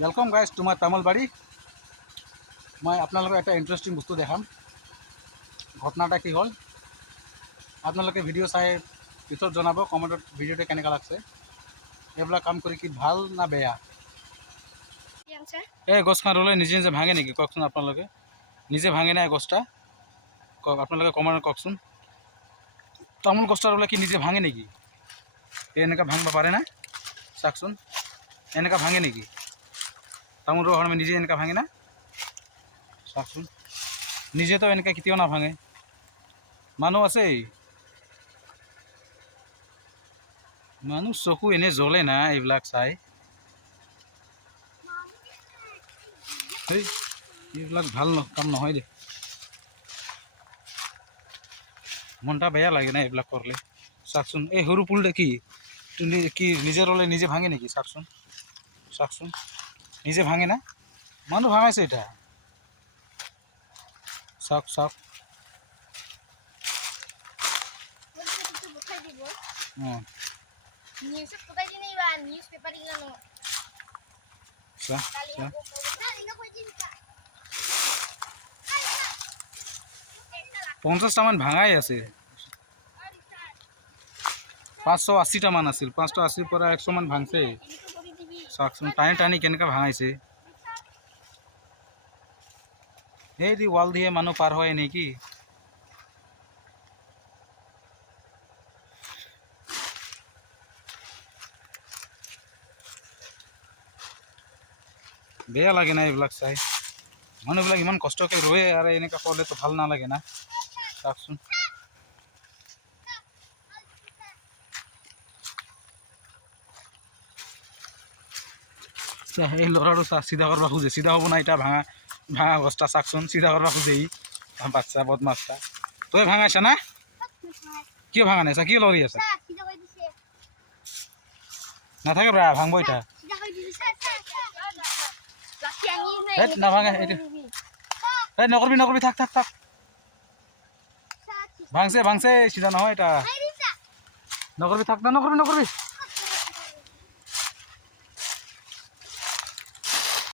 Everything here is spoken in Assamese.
वेलकम गाइस टू माय तामलबाड़ी। मैं आपनालोक एक इंटरेस्टिंग बस्तु देखाम। घटनाटा कि हल आपनालोके भिडिओ चाई पिছত जनाब कमेन्टत भिडिओटा केनेका लागছে। एबला काम करि कि ভাল ना बेया। ए गछखान रोले निजे निजे भांगे नेকি ककसुन आपनालोके निजे भांगे ना गछटा कक आपनालोके कमेन्टत ककसुन। तामोल गछटा रोले कि निजे भांगे नेकी एनेका भांगबा पारे ना चाकसुन एनेका भांगे नेकी तामोल रोहर में निजे एनेका भांगे ना चाकसुन निजे तो एनेका केতিয়াও ना भांगे मानु आछे मानु चकु एने जले ना एब्लाक चाई एब्लाक ভাল काम নহয় दे मनटा बेया लागे ना एब्लाक करले चाकसुन ए हरु पुल देखि कि निजे रोले निजे भांगे नेकी चाकसुन चाकसुन निजे भांगे ना मानु भांगाइছে এটা साक साक पঞ্চাশটামান ভাঙাই আছে 580টা মান আছিল 580 পৰা 100 মান ভাঙছে চাকচোন টানি টানি কেনেকা ভাঙাইছে এই দি ওয়াল দিয়ে মানুহ পার হয় নেকি বেয়া লাগে না এইবিলাক চাই মানুহবিলাক ইমান কষ্টকে ৰয়ে আৰু এনেকা কৰিলে তো ভাল নালাগে না চাকচোন এই ল'ৰাটো চিধা কৰিব খোজে চিধা হ'ব না এটা ভাঙা ভাঙা গছটা চাকচোন চিধা কৰিব খোজে বাচ্চা বদমাছটা তই ভাঙাইছা না কিয় ভাঙা নাই কি লৰি আছে নাথাকে ব্ৰা ভাঙব এটা নাভাঙে নকৰবি নকৰবি থাক থাক থাক ভাঙছে ভাঙছে চিধা নহয় এটা নকৰবি থাক না নকৰবি নকৰবি